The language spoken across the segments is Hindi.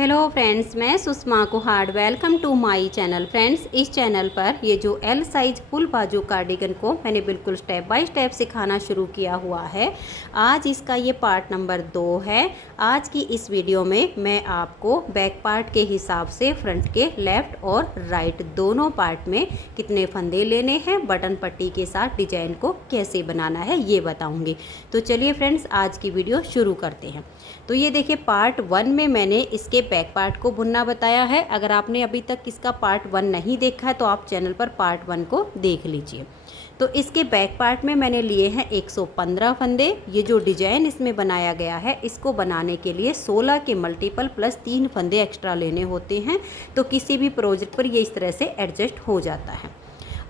हेलो फ्रेंड्स, मैं Sushma Kuhad. Welcome to my channel. Friends, इस चैनल पर ये जो एल साइज फुल बाजू कार्डिगन को मैंने बिल्कुल स्टेप बाय स्टेप सिखाना शुरू किया हुआ है। आज इसका ये पार्ट नंबर 2 है। आज की इस वीडियो में मैं आपको बैक पार्ट के हिसाब से फ्रंट के लेफ़्ट और राइट दोनों पार्ट में कितने फंदे लेने हैं, बटन पट्टी के साथ डिजाइन को कैसे बनाना है ये बताऊँगी। तो चलिए फ्रेंड्स, आज की वीडियो शुरू करते हैं। तो ये देखिए, पार्ट 1 में मैंने इसके बैक पार्ट को बुनना बताया है। अगर आपने अभी तक इसका पार्ट 1 नहीं देखा है तो आप चैनल पर पार्ट 1 को देख लीजिए। तो इसके बैक पार्ट में मैंने लिए हैं 115 फंदे। ये जो डिजाइन इसमें बनाया गया है, इसको बनाने के लिए 16 के मल्टीपल प्लस 3 फंदे एक्स्ट्रा लेने होते हैं। तो किसी भी प्रोजेक्ट पर ये इस तरह से एडजस्ट हो जाता है।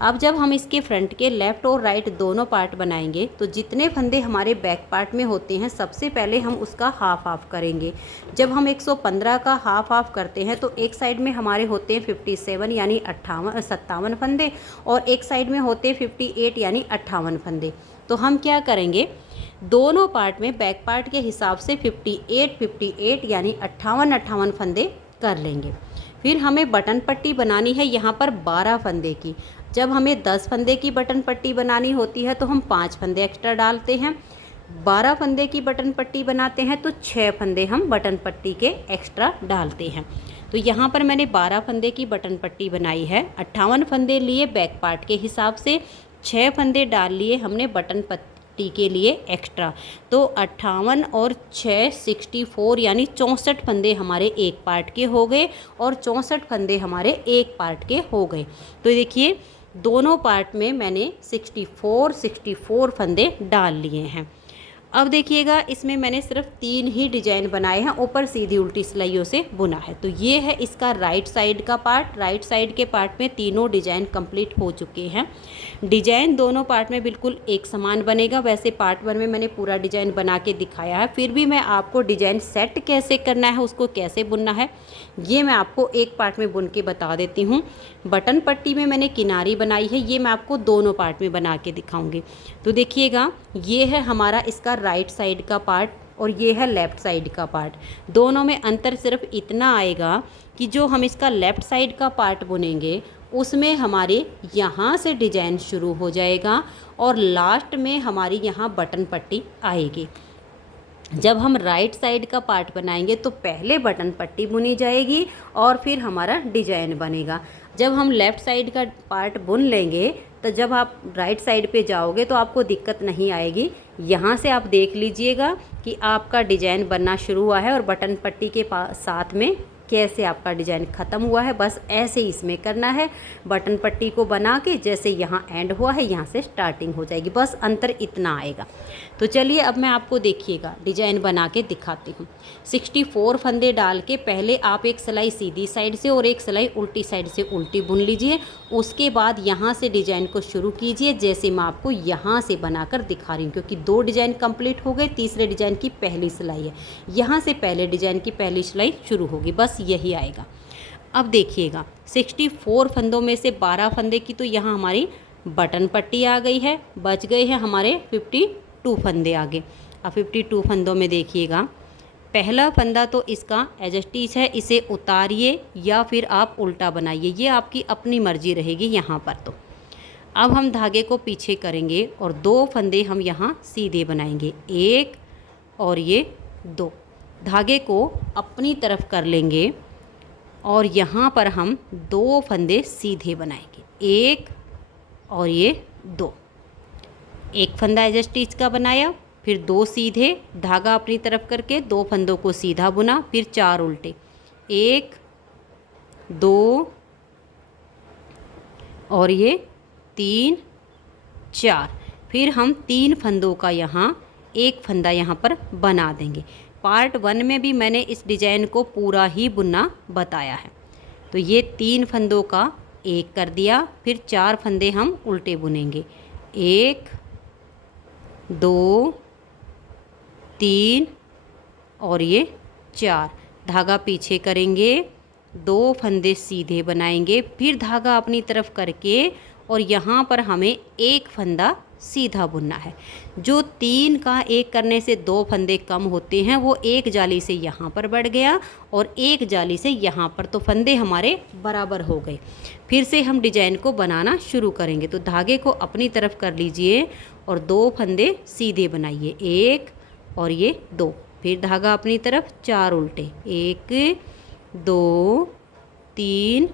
अब जब हम इसके फ्रंट के लेफ़्ट और राइट दोनों पार्ट बनाएंगे तो जितने फंदे हमारे बैक पार्ट में होते हैं, सबसे पहले हम उसका हाफ हाफ करेंगे। जब हम 115 का हाफ हाफ करते हैं तो एक साइड में हमारे होते हैं 57 यानी 57 फंदे, और एक साइड में होते हैं 58 यानी 58 फंदे। तो हम क्या करेंगे, दोनों पार्ट में बैक पार्ट के हिसाब से 58 यानी 58 फंदे कर लेंगे। फिर हमें बटन पट्टी बनानी है यहाँ पर 12 फंदे की। जब हमें 10 फंदे की बटन पट्टी बनानी होती है तो हम 5 फंदे एक्स्ट्रा डालते हैं। 12 फंदे की बटन पट्टी बनाते हैं तो 6 फंदे हम बटन पट्टी के एक्स्ट्रा डालते हैं। तो यहाँ पर मैंने 12 फंदे की बटन पट्टी बनाई है। 58 फंदे लिए बैक पार्ट के हिसाब से, 6 फंदे डाल लिए हमने बटन पट्टी के लिए एक्स्ट्रा। तो 58 और 6 64 यानी 64 फंदे हमारे एक पार्ट के हो गए और 64 फंदे हमारे एक पार्ट के हो गए। तो देखिए, दोनों पार्ट में मैंने 64 फंदे डाल लिए हैं। अब देखिएगा, इसमें मैंने सिर्फ 3 ही डिजाइन बनाए हैं, ऊपर सीधी उल्टी सिलाइयों से बुना है। तो ये है इसका राइट साइड का पार्ट। राइट साइड के पार्ट में तीनों डिजाइन कंप्लीट हो चुके हैं। डिजाइन दोनों पार्ट में बिल्कुल एक समान बनेगा। वैसे पार्ट 1 में मैंने पूरा डिजाइन बना के दिखाया है, फिर भी मैं आपको डिजाइन सेट कैसे करना है, उसको कैसे बुनना है, ये मैं आपको एक पार्ट में बुन के बता देती हूँ। बटन पट्टी में मैंने किनारी बनाई है, ये मैं आपको दोनों पार्ट में बना के दिखाऊंगी। तो देखिएगा, ये है हमारा इसका राइट साइड का पार्ट और ये है लेफ़्ट साइड का पार्ट। दोनों में अंतर सिर्फ इतना आएगा कि जो हम इसका लेफ़्ट साइड का पार्ट बुनेंगे उसमें हमारे यहाँ से डिजाइन शुरू हो जाएगा और लास्ट में हमारी यहाँ बटन पट्टी आएगी। जब हम राइट साइड का पार्ट बनाएंगे तो पहले बटन पट्टी बुनी जाएगी और फिर हमारा डिजाइन बनेगा। जब हम लेफ़्ट साइड का पार्ट बुन लेंगे तो जब आप राइट साइड पे जाओगे तो आपको दिक्कत नहीं आएगी। यहाँ से आप देख लीजिएगा कि आपका डिजाइन बनना शुरू हुआ है और बटन पट्टी के साथ में कैसे आपका डिजाइन ख़त्म हुआ है। बस ऐसे ही इसमें करना है। बटन पट्टी को बना के जैसे यहाँ एंड हुआ है, यहाँ से स्टार्टिंग हो जाएगी। बस अंतर इतना आएगा। तो चलिए, अब मैं आपको देखिएगा डिजाइन बना के दिखाती हूँ। 64 फंदे डाल के पहले आप एक सिलाई सीधी साइड से और एक सिलाई उल्टी साइड से उल्टी बुन लीजिए। उसके बाद यहाँ से डिजाइन को शुरू कीजिए, जैसे मैं आपको यहाँ से बनाकर दिखा रही हूँ, क्योंकि 2 डिजाइन कंप्लीट हो गए। तीसरे डिजाइन की पहली सिलाई है, यहाँ से पहले डिजाइन की पहली सिलाई शुरू होगी। बस यही आएगा। अब देखिएगा, 64 फंदों में से 12 फंदे की तो यहाँ हमारी बटन पट्टी आ गई है। बच गए हैं हमारे 52 फंदे आगे। अब 52 फंदों में देखिएगा, पहला फंदा तो इसका एडजस्टिच है, इसे उतारिए या फिर आप उल्टा बनाइए, ये आपकी अपनी मर्जी रहेगी यहाँ पर। तो अब हम धागे को पीछे करेंगे और 2 फंदे हम यहाँ सीधे बनाएंगे, 1 और ये 2। धागे को अपनी तरफ कर लेंगे और यहाँ पर हम 2 फंदे सीधे बनाएंगे, 1 और ये 2। एक फंदा एज स्टिच का बनाया, फिर 2 सीधे, धागा अपनी तरफ करके 2 फंदों को सीधा बुना, फिर 4 उल्टे, 1 2 और ये 3 4। फिर हम 3 फंदों का यहाँ एक फंदा यहाँ पर बना देंगे। पार्ट 1 में भी मैंने इस डिजाइन को पूरा ही बुनना बताया है। तो ये 3 फंदों का एक कर दिया, फिर 4 फंदे हम उल्टे बुनेंगे, 1 2 3 और ये 4। धागा पीछे करेंगे, 2 फंदे सीधे बनाएंगे, फिर धागा अपनी तरफ करके और यहाँ पर हमें एक फंदा सीधा बुनना है। जो 3 का 1 करने से 2 फंदे कम होते हैं वो एक जाली से यहाँ पर बढ़ गया और एक जाली से यहाँ पर, तो फंदे हमारे बराबर हो गए। फिर से हम डिजाइन को बनाना शुरू करेंगे। तो धागे को अपनी तरफ कर लीजिए और 2 फंदे सीधे बनाइए, 1 और ये 2। फिर धागा अपनी तरफ, 4 उल्टे, 1 2 3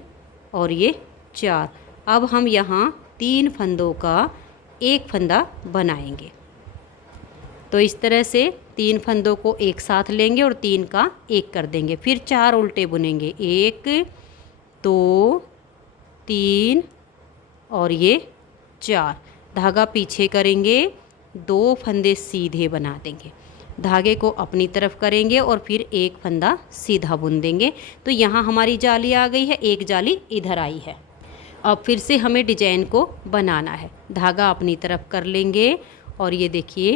और ये 4। अब हम यहाँ 3 फंदों का 1 फंदा बनाएंगे। तो इस तरह से 3 फंदों को एक साथ लेंगे और 3 का 1 कर देंगे। फिर 4 उल्टे बुनेंगे, 1 2 3 और ये 4। धागा पीछे करेंगे, 2 फंदे सीधे बना देंगे। धागे को अपनी तरफ करेंगे और फिर 1 फंदा सीधा बुन देंगे। तो यहाँ हमारी जाली आ गई है, एक जाली इधर आई है। अब फिर से हमें डिजाइन को बनाना है। धागा अपनी तरफ कर लेंगे और ये देखिए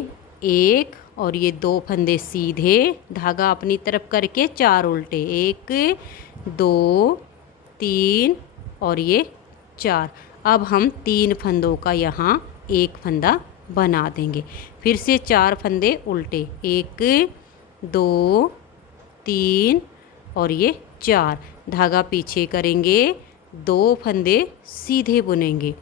1 और ये 2 फंदे सीधे, धागा अपनी तरफ करके 4 उल्टे, 1 2 3 और ये 4। अब हम 3 फंदों का यहाँ 1 फंदा बना देंगे। फिर से 4 फंदे उल्टे, 1 2 3 और ये 4। धागा पीछे करेंगे, 2 फंदे सीधे बुनेंगे।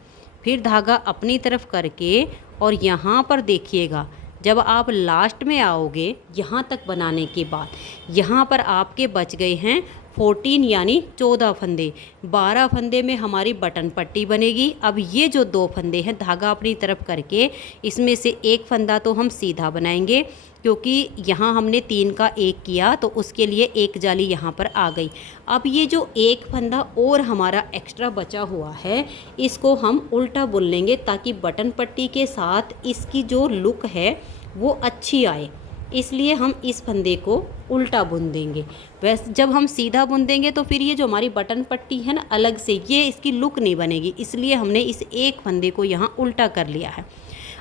फिर धागा अपनी तरफ करके और यहाँ पर देखिएगा, जब आप लास्ट में आओगे यहाँ तक बनाने के बाद, यहाँ पर आपके बच गए हैं 14 यानी 14 फंदे। 12 फंदे में हमारी बटन पट्टी बनेगी। अब ये जो 2 फंदे हैं, धागा अपनी तरफ करके इसमें से 1 फंदा तो हम सीधा बनाएंगे, क्योंकि यहाँ हमने 3 का 1 किया तो उसके लिए 1 जाली यहाँ पर आ गई। अब ये जो 1 फंदा और हमारा एक्स्ट्रा बचा हुआ है, इसको हम उल्टा बुन लेंगे ताकि बटन पट्टी के साथ इसकी जो लुक है वो अच्छी आए। इसलिए हम इस फंदे को उल्टा बुन देंगे। वैसे जब हम सीधा बुन देंगे तो फिर ये जो हमारी बटन पट्टी है ना, अलग से ये इसकी लुक नहीं बनेगी। इसलिए हमने इस 1 फंदे को यहाँ उल्टा कर लिया है।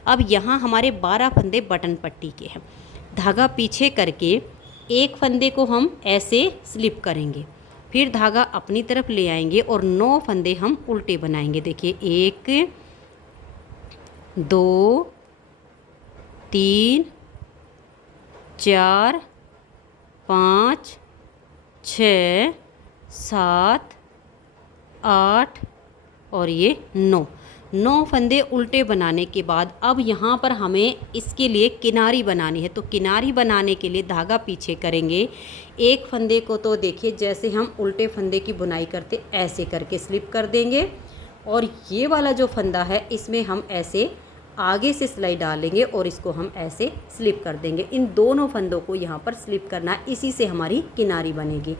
अब यहाँ हमारे 12 फंदे बटन पट्टी के हैं। धागा पीछे करके 1 फंदे को हम ऐसे स्लिप करेंगे, फिर धागा अपनी तरफ ले आएंगे और 9 फंदे हम उल्टे बनाएंगे। देखिए 1 2 3 4 5 6 7 8 और ये 9 फंदे उल्टे बनाने के बाद अब यहाँ पर हमें इसके लिए किनारी बनानी है। तो किनारी बनाने के लिए धागा पीछे करेंगे, 1 फंदे को तो देखिए जैसे हम उल्टे फंदे की बुनाई करते ऐसे करके स्लिप कर देंगे, और ये वाला जो फंदा है इसमें हम ऐसे आगे से सिलाई डालेंगे और इसको हम ऐसे स्लिप कर देंगे। इन दोनों फंदों को यहाँ पर स्लिप करना है, इसी से हमारी किनारी बनेगी।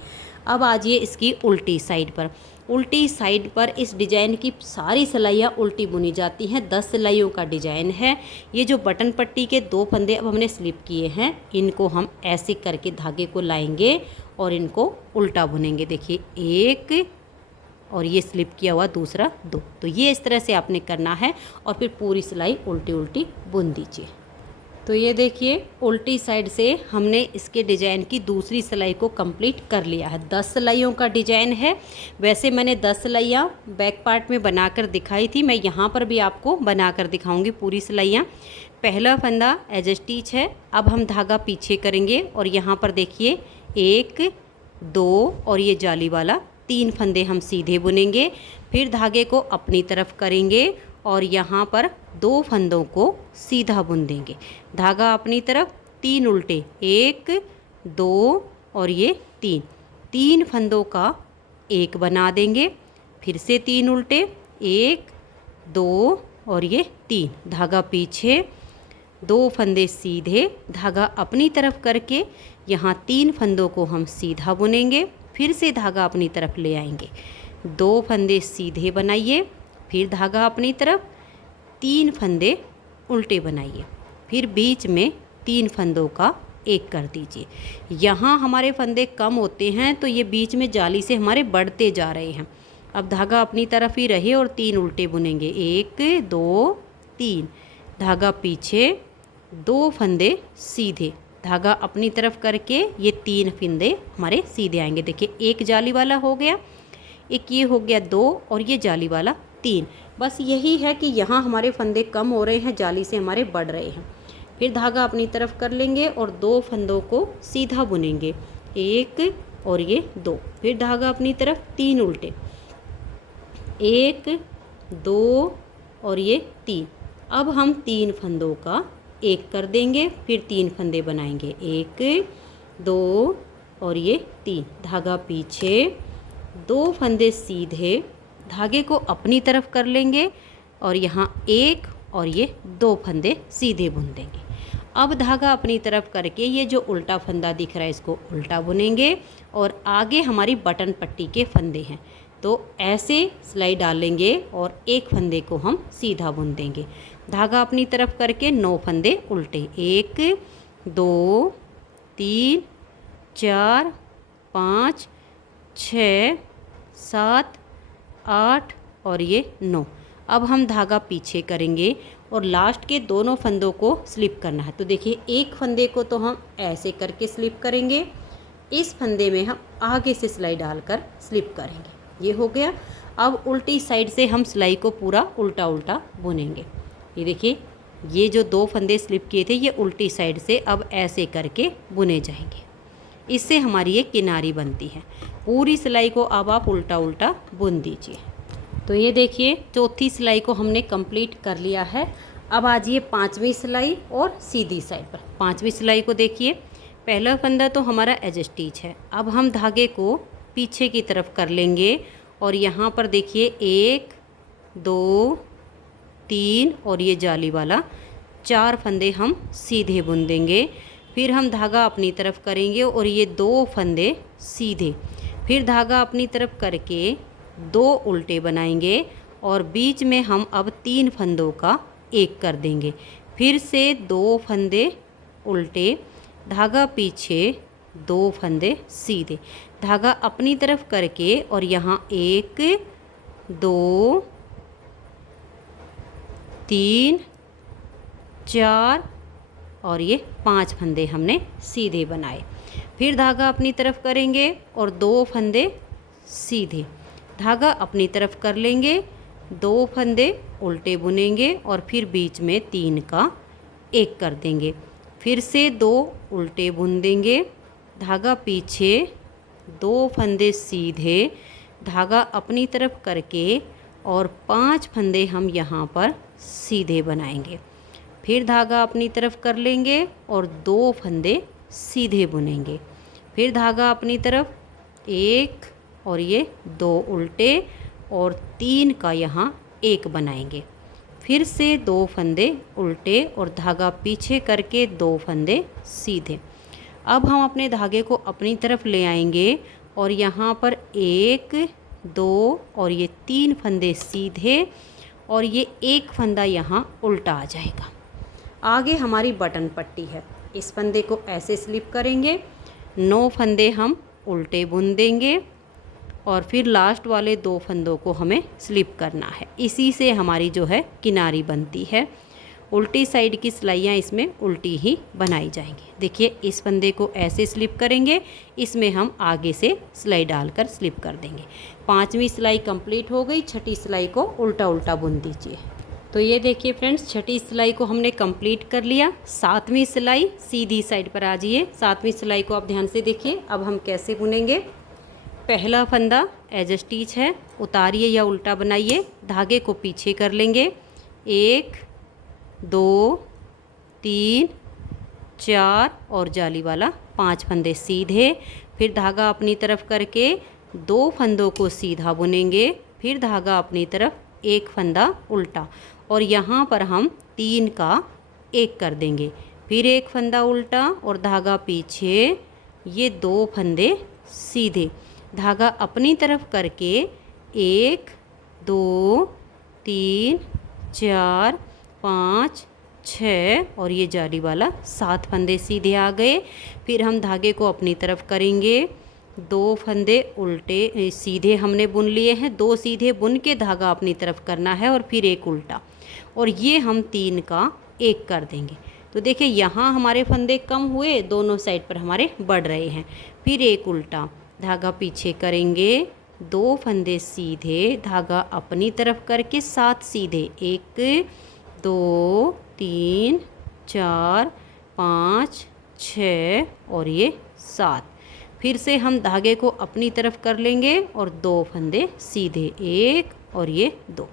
अब आ जाइए इसकी उल्टी साइड पर। उल्टी साइड पर इस डिजाइन की सारी सिलाइयाँ उल्टी बुनी जाती हैं। 10 सिलाइयों का डिजाइन है। ये जो बटन पट्टी के 2 फंदे अब हमने स्लिप किए हैं, इनको हम ऐसे करके धागे को लाएंगे और इनको उल्टा बुनेंगे। देखिए 1 और ये स्लिप किया हुआ दूसरा 2। तो ये इस तरह से आपने करना है और फिर पूरी सिलाई उल्टी उल्टी बुन दीजिए। तो ये देखिए उल्टी साइड से हमने इसके डिज़ाइन की दूसरी सिलाई को कंप्लीट कर लिया है। 10 सिलाइयों का डिज़ाइन है। वैसे मैंने 10 सिलाइयाँ बैक पार्ट में बनाकर दिखाई थी, मैं यहाँ पर भी आपको बनाकर दिखाऊंगी पूरी सिलाइयाँ। पहला फंदा एज स्टिच है। अब हम धागा पीछे करेंगे और यहाँ पर देखिए 1 2 और ये जाली वाला 3 फंदे हम सीधे बुनेंगे। फिर धागे को अपनी तरफ करेंगे और यहाँ पर 2 फंदों को सीधा बुन देंगे। धागा अपनी तरफ, 3 उल्टे, 1 2 और ये 3 फंदों का 1 बना देंगे। फिर से 3 उल्टे, 1 2 और ये 3। धागा पीछे, 2 फंदे सीधे, धागा अपनी तरफ करके यहाँ 3 फंदों को हम सीधा बुनेंगे। फिर से धागा अपनी तरफ ले आएंगे, 2 फंदे सीधे बनाइए, फिर धागा अपनी तरफ, 3 फंदे उल्टे बनाइए, फिर बीच में 3 फंदों का 1 कर दीजिए। यहाँ हमारे फंदे कम होते हैं तो ये बीच में जाली से हमारे बढ़ते जा रहे हैं। अब धागा अपनी तरफ ही रहे और 3 उल्टे बुनेंगे, 1 2 3। धागा पीछे, 2 फंदे सीधे, धागा अपनी तरफ करके ये 3 फंदे हमारे सीधे आएंगे। देखिए एक जाली वाला हो गया, एक ये हो गया 2 और ये जाली वाला 3। बस यही है कि यहाँ हमारे फंदे कम हो रहे हैं, जाली से हमारे बढ़ रहे हैं। फिर धागा अपनी तरफ कर लेंगे और 2 फंदों को सीधा बुनेंगे, 1 और ये 2। फिर धागा अपनी तरफ 3 उल्टे, 1 2 और ये 3। अब हम 3 फंदों का एक कर देंगे, फिर 3 फंदे बनाएंगे, 1 2 और ये 3। धागा पीछे, 2 फंदे सीधे, धागे को अपनी तरफ कर लेंगे और यहाँ 1 और ये 2 फंदे सीधे बुन देंगे। अब धागा अपनी तरफ करके ये जो उल्टा फंदा दिख रहा है इसको उल्टा बुनेंगे और आगे हमारी बटन पट्टी के फंदे हैं, तो ऐसे सिलाई डालेंगे और एक फंदे को हम सीधा बुन देंगे। धागा अपनी तरफ करके 9 फंदे उल्टे, 1 2 3 4 5 6 7 8 और ये 9। अब हम धागा पीछे करेंगे और लास्ट के दोनों फंदों को स्लिप करना है। तो देखिए एक फंदे को तो हम ऐसे करके स्लिप करेंगे, इस फंदे में हम आगे से सिलाई डालकर स्लिप करेंगे, ये हो गया। अब उल्टी साइड से हम सिलाई को पूरा उल्टा उल्टा बुनेंगे। ये देखिए ये जो 2 फंदे स्लिप किए थे ये उल्टी साइड से अब ऐसे करके बुने जाएंगे, इससे हमारी ये किनारी बनती है। पूरी सिलाई को अब आप उल्टा उल्टा बुन दीजिए। तो ये देखिए चौथी सिलाई को हमने कंप्लीट कर लिया है। अब आ जाइए 5वीं सिलाई और सीधी साइड पर। 5वीं सिलाई को देखिए, पहला फंदा तो हमारा एज स्टिच है। अब हम धागे को पीछे की तरफ कर लेंगे और यहाँ पर देखिए 1 2 3 और ये जाली वाला 4 फंदे हम सीधे बुन देंगे। फिर हम धागा अपनी तरफ करेंगे और ये 2 फंदे सीधे, फिर धागा अपनी तरफ करके 2 उल्टे बनाएंगे और बीच में हम अब 3 फंदों का एक कर देंगे। फिर से 2 फंदे उल्टे, धागा पीछे, 2 फंदे सीधे, धागा अपनी तरफ करके और यहाँ 1 2 3 4 और ये 5 फंदे हमने सीधे बनाए। फिर धागा अपनी तरफ करेंगे और 2 फंदे सीधे, धागा अपनी तरफ कर लेंगे, 2 फंदे उल्टे बुनेंगे और फिर बीच में 3 का एक कर देंगे। फिर से 2 उल्टे बुन देंगे, धागा पीछे, 2 फंदे सीधे, धागा अपनी तरफ करके और 5 फंदे हम यहाँ पर सीधे बनाएंगे। फिर धागा अपनी तरफ कर लेंगे और 2 फंदे सीधे बुनेंगे। फिर धागा अपनी तरफ, 1 और ये 2 उल्टे और 3 का यहाँ एक बनाएंगे। फिर से 2 फंदे उल्टे और धागा पीछे करके 2 फंदे सीधे। अब हम अपने धागे को अपनी तरफ ले आएंगे और यहाँ पर 1 2 और ये 3 फंदे सीधे और ये एक फंदा यहाँ उल्टा आ जाएगा। आगे हमारी बटन पट्टी है, इस फंदे को ऐसे स्लिप करेंगे, 9 फंदे हम उल्टे बुन देंगे और फिर लास्ट वाले 2 फंदों को हमें स्लिप करना है। इसी से हमारी जो है किनारी बनती है। उल्टी साइड की सिलाइयाँ इसमें उल्टी ही बनाई जाएंगी। देखिए इस फंदे को ऐसे स्लिप करेंगे, इसमें हम आगे से सिलाई डालकर स्लिप कर देंगे। 5वीं सिलाई कंप्लीट हो गई। 6ठी सिलाई को उल्टा उल्टा बुन दीजिए। तो ये देखिए फ्रेंड्स 6ठी सिलाई को हमने कंप्लीट कर लिया। 7वीं सिलाई सीधी साइड पर आ जाइए। 7वीं सिलाई को आप ध्यान से देखिए। अब हम कैसे बुनेंगे। पहला फंदा एज स्टिच है, उतारिए या उल्टा बनाइए, धागे को पीछे कर लेंगे, 1 2 3 4 और जाली वाला 5 फंदे सीधे। फिर धागा अपनी तरफ करके 2 फंदों को सीधा बुनेंगे, फिर धागा अपनी तरफ 1 फंदा उल्टा और यहाँ पर हम 3 का एक कर देंगे। फिर 1 फंदा उल्टा और धागा पीछे, ये 2 फंदे सीधे, धागा अपनी तरफ करके 1 2 3 4 5 6 और ये जाली वाला 7 फंदे सीधे आ गए। फिर हम धागे को अपनी तरफ करेंगे, 2 फंदे उल्टे सीधे हमने बुन लिए हैं, 2 सीधे बुन के धागा अपनी तरफ करना है और फिर 1 उल्टा और ये हम 3 का एक कर देंगे। तो देखिए यहाँ हमारे फंदे कम हुए, दोनों साइड पर हमारे बढ़ रहे हैं। फिर 1 उल्टा, धागा पीछे करेंगे, 2 फंदे सीधे, धागा अपनी तरफ करके 7 सीधे, 1 2 3 4 5 6 और ये 7। फिर से हम धागे को अपनी तरफ कर लेंगे और 2 फंदे सीधे, 1 और ये 2।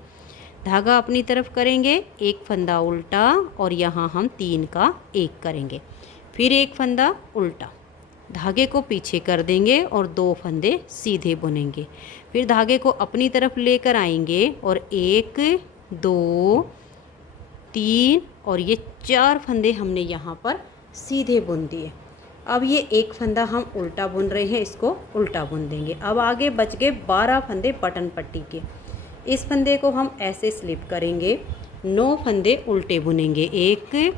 धागा अपनी तरफ करेंगे, एक फंदा उल्टा और यहाँ हम 3 का 1 करेंगे। फिर एक फंदा उल्टा, धागे को पीछे कर देंगे और 2 फंदे सीधे बुनेंगे। फिर धागे को अपनी तरफ लेकर आएंगे और 1 2 3 और ये 4 फंदे हमने यहाँ पर सीधे बुन दिए। अब ये एक फंदा हम उल्टा बुन रहे हैं, इसको उल्टा बुन देंगे। अब आगे बच गए 12 फंदे बटन पट्टी के। इस फंदे को हम ऐसे स्लिप करेंगे, 9 फंदे उल्टे बुनेंगे, 1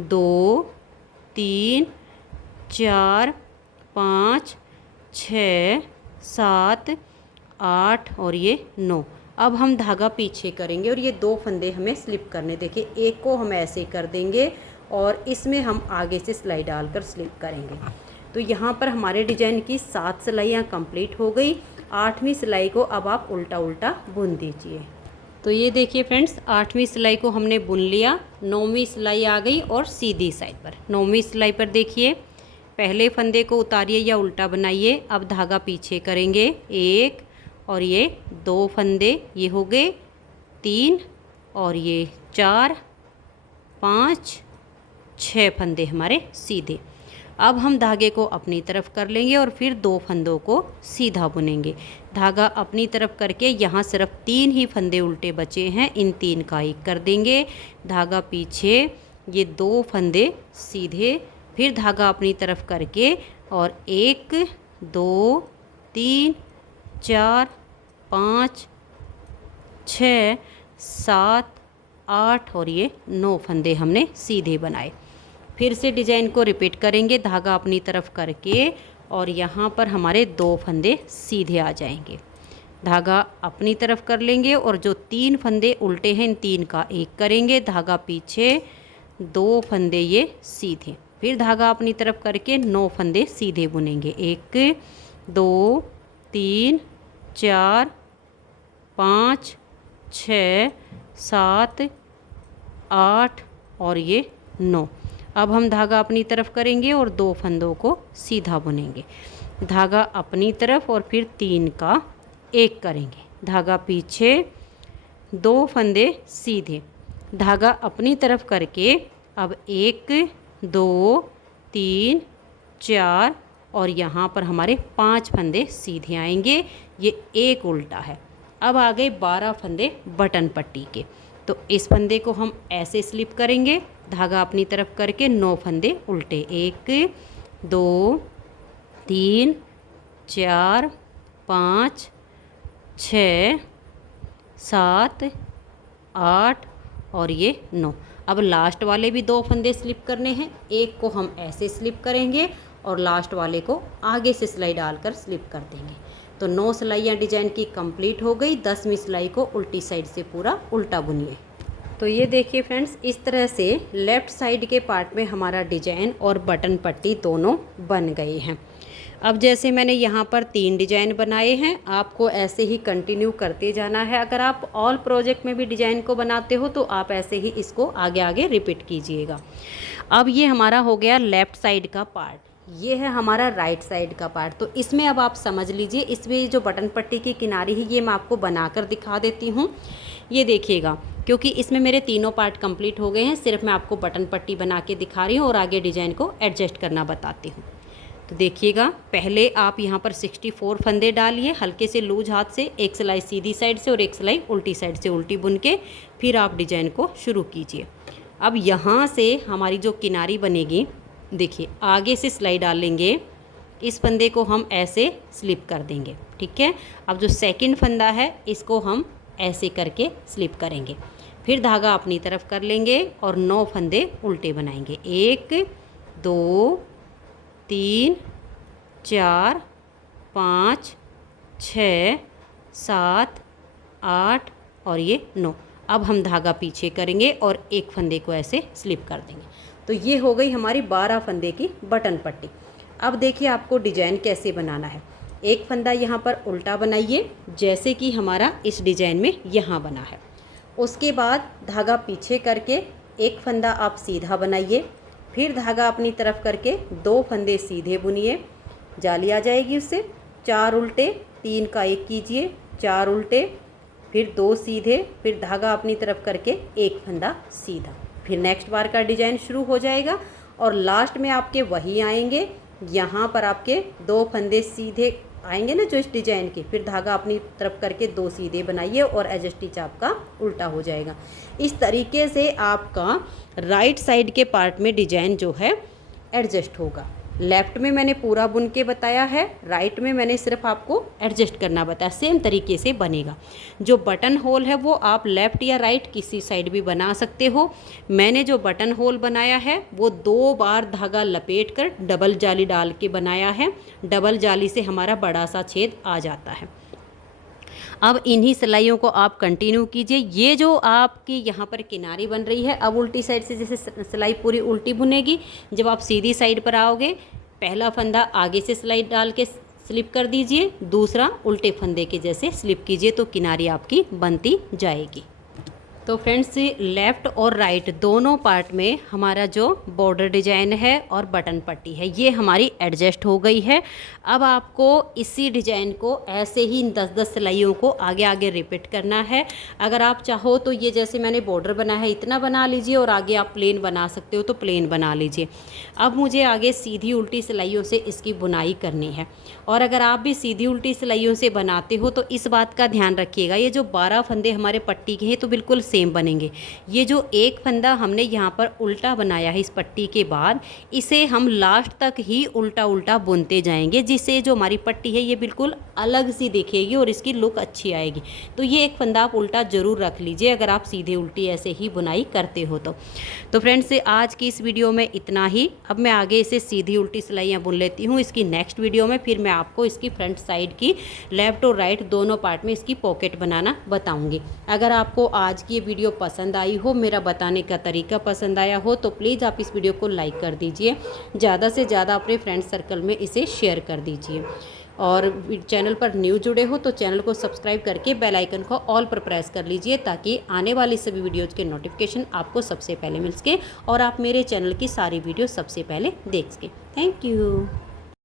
2 3 4 5 6 7 8 और ये 9। अब हम धागा पीछे करेंगे और ये 2 फंदे हमें स्लिप करने। देखिए, एक को हम ऐसे कर देंगे और इसमें हम आगे से सिलाई डालकर स्लिप करेंगे। तो यहाँ पर हमारे डिजाइन की 7 सिलाइयाँ कंप्लीट हो गई। 8वीं सिलाई को अब आप उल्टा उल्टा बुन दीजिए। तो ये देखिए फ्रेंड्स, 8वीं सिलाई को हमने बुन लिया। 9वीं सिलाई आ गई और सीधी साइड पर। 9वीं सिलाई पर देखिए, पहले फंदे को उतारिए या उल्टा बनाइए। अब धागा पीछे करेंगे, 1 और ये 2 फंदे, ये हो गए 3 और ये 4 5 6 फंदे हमारे सीधे। अब हम धागे को अपनी तरफ कर लेंगे और फिर 2 फंदों को सीधा बुनेंगे। धागा अपनी तरफ करके यहाँ सिर्फ 3 ही फंदे उल्टे बचे हैं, इन 3 का 1 कर देंगे। धागा पीछे, ये 2 फंदे सीधे, फिर धागा अपनी तरफ करके और 1 2 3 4 5 6 7 8 और ये 9 फंदे हमने सीधे बनाए। फिर से डिजाइन को रिपीट करेंगे, धागा अपनी तरफ करके और यहाँ पर हमारे 2 फंदे सीधे आ जाएंगे। धागा अपनी तरफ कर लेंगे और जो 3 फंदे उल्टे हैं, इन 3 का 1 करेंगे। धागा पीछे, 2 फंदे ये सीधे, फिर धागा अपनी तरफ करके 9 फंदे सीधे बुनेंगे, 1 2 3 4 5 6 7 8 और ये 9। अब हम धागा अपनी तरफ करेंगे और 2 फंदों को सीधा बुनेंगे। धागा अपनी तरफ और फिर 3 का 1 करेंगे। धागा पीछे, 2 फंदे सीधे, धागा अपनी तरफ करके अब 1 2 3 4 और यहाँ पर हमारे 5 फंदे सीधे आएंगे। ये 1 उल्टा है। अब आ गए 12 फंदे बटन पट्टी के। तो इस फंदे को हम ऐसे स्लिप करेंगे, धागा अपनी तरफ करके 9 फंदे उल्टे, 1 2 3 4 5 6 7 8 और ये 9। अब लास्ट वाले भी 2 फंदे स्लिप करने हैं। एक को हम ऐसे स्लिप करेंगे और लास्ट वाले को आगे से सिलाई डालकर स्लिप कर देंगे। तो 9 सिलाइयाँ डिजाइन की कंप्लीट हो गई। 10वीं सिलाई को उल्टी साइड से पूरा उल्टा बुनिए। तो ये देखिए फ्रेंड्स, इस तरह से लेफ़्ट साइड के पार्ट में हमारा डिजाइन और बटन पट्टी दोनों बन गए हैं। अब जैसे मैंने यहाँ पर 3 डिजाइन बनाए हैं, आपको ऐसे ही कंटिन्यू करते जाना है। अगर आप ऑल प्रोजेक्ट में भी डिजाइन को बनाते हो तो आप ऐसे ही इसको आगे आगे रिपीट कीजिएगा। अब ये हमारा हो गया लेफ़्ट साइड का पार्ट, ये है हमारा राइट साइड का पार्ट। तो इसमें अब आप समझ लीजिए, इसमें जो बटन पट्टी की किनारी है ये मैं आपको बनाकर दिखा देती हूँ। ये देखिएगा, क्योंकि इसमें मेरे तीनों पार्ट कंप्लीट हो गए हैं, सिर्फ मैं आपको बटन पट्टी बना के दिखा रही हूँ और आगे डिजाइन को एडजस्ट करना बताती हूँ। तो देखिएगा, पहले आप यहाँ पर 64 फंदे डालिए हल्के से लूज हाथ से, एक सिलाई सीधी साइड से और एक सिलाई उल्टी साइड से उल्टी बुन के फिर आप डिजाइन को शुरू कीजिए। अब यहाँ से हमारी जो किनारी बनेगी, देखिए आगे से सिलाई डालेंगे, इस फंदे को हम ऐसे स्लिप कर देंगे, ठीक है। अब जो सेकंड फंदा है इसको हम ऐसे करके स्लिप करेंगे, फिर धागा अपनी तरफ कर लेंगे और 9 फंदे उल्टे बनाएंगे, 1 2 3 4 5 6 7 8 और ये 9। अब हम धागा पीछे करेंगे और एक फंदे को ऐसे स्लिप कर देंगे। तो ये हो गई हमारी 12 फंदे की बटन पट्टी। अब देखिए आपको डिजाइन कैसे बनाना है। एक फंदा यहाँ पर उल्टा बनाइए, जैसे कि हमारा इस डिजाइन में यहाँ बना है। उसके बाद धागा पीछे करके एक फंदा आप सीधा बनाइए, फिर धागा अपनी तरफ करके 2 फंदे सीधे बुनिए, जाली आ जाएगी उससे। 4 उल्टे, 3 का 1 कीजिए, 4 उल्टे, फिर 2 सीधे, फिर धागा अपनी तरफ करके एक फंदा सीधा, फिर नेक्स्ट बार का डिजाइन शुरू हो जाएगा। और लास्ट में आपके वही आएंगे, यहाँ पर आपके 2 फंदे सीधे आएंगे ना जो इस डिजाइन के, फिर धागा अपनी तरफ करके 2 सीधे बनाइए और एज स्टिच आपका उल्टा हो जाएगा। इस तरीके से आपका राइट साइड के पार्ट में डिजाइन जो है एडजस्ट होगा। लेफ़्ट में मैंने पूरा बुन के बताया है, राइट में मैंने सिर्फ आपको एडजस्ट करना बताया। सेम तरीके से बनेगा। जो बटन होल है वो आप लेफ़्ट या राइट किसी साइड भी बना सकते हो। मैंने जो बटन होल बनाया है वो 2 बार धागा लपेट कर डबल जाली डाल के बनाया है। डबल जाली से हमारा बड़ा सा छेद आ जाता है। अब इन्हीं सिलाइयों को आप कंटिन्यू कीजिए। ये जो आपकी यहाँ पर किनारी बन रही है, अब उल्टी साइड से जैसे सिलाई पूरी उल्टी बुनेगी, जब आप सीधी साइड पर आओगे पहला फंदा आगे से सिलाई डाल के स्लिप कर दीजिए, दूसरा उल्टे फंदे के जैसे स्लिप कीजिए, तो किनारी आपकी बनती जाएगी। तो फ्रेंड्स, लेफ़्ट और राइट दोनों पार्ट में हमारा जो बॉर्डर डिजाइन है और बटन पट्टी है ये हमारी एडजस्ट हो गई है। अब आपको इसी डिजाइन को ऐसे ही 10-10 सिलाइयों को आगे आगे रिपीट करना है। अगर आप चाहो तो ये जैसे मैंने बॉर्डर बना है इतना बना लीजिए, और आगे आप प्लेन बना सकते हो तो प्लेन बना लीजिए। अब मुझे आगे सीधी उल्टी सिलाइयों से इसकी बुनाई करनी है। और अगर आप भी सीधी उल्टी सिलाइयों से बनाते हो तो इस बात का ध्यान रखिएगा, ये जो 12 फंदे हमारे पट्टी के हैं तो बिल्कुल सेम बनेंगे। ये जो एक फंदा हमने यहाँ पर उल्टा बनाया है इस पट्टी के बाद, इसे हम लास्ट तक ही उल्टा उल्टा बुनते जाएंगे, जिससे जो हमारी पट्टी है ये बिल्कुल अलग सी दिखेगी और इसकी लुक अच्छी आएगी। तो ये एक फंदा आप उल्टा ज़रूर रख लीजिए अगर आप सीधे उल्टी ऐसे ही बुनाई करते हो तो फ्रेंड्स, आज की इस वीडियो में इतना ही। अब मैं आगे इसे सीधी उल्टी सिलाइयाँ बुन लेती हूँ। इसकी नेक्स्ट वीडियो में फिर मैं आपको इसकी फ्रंट साइड की लेफ़्ट और राइट दोनों पार्ट में इसकी पॉकेट बनाना बताऊँगी। अगर आपको आज की ये वीडियो पसंद आई हो, मेरा बताने का तरीका पसंद आया हो, तो प्लीज़ आप इस वीडियो को लाइक कर दीजिए। ज़्यादा से ज़्यादा अपने फ्रेंड सर्कल में इसे शेयर कर दीजिए। और चैनल पर न्यू जुड़े हो तो चैनल को सब्सक्राइब करके बेल आइकन को ऑल पर प्रेस कर लीजिए, ताकि आने वाली सभी वीडियोज़ के नोटिफिकेशन आपको सबसे पहले मिल सके और आप मेरे चैनल की सारी वीडियो सबसे पहले देख सकें। Thank you.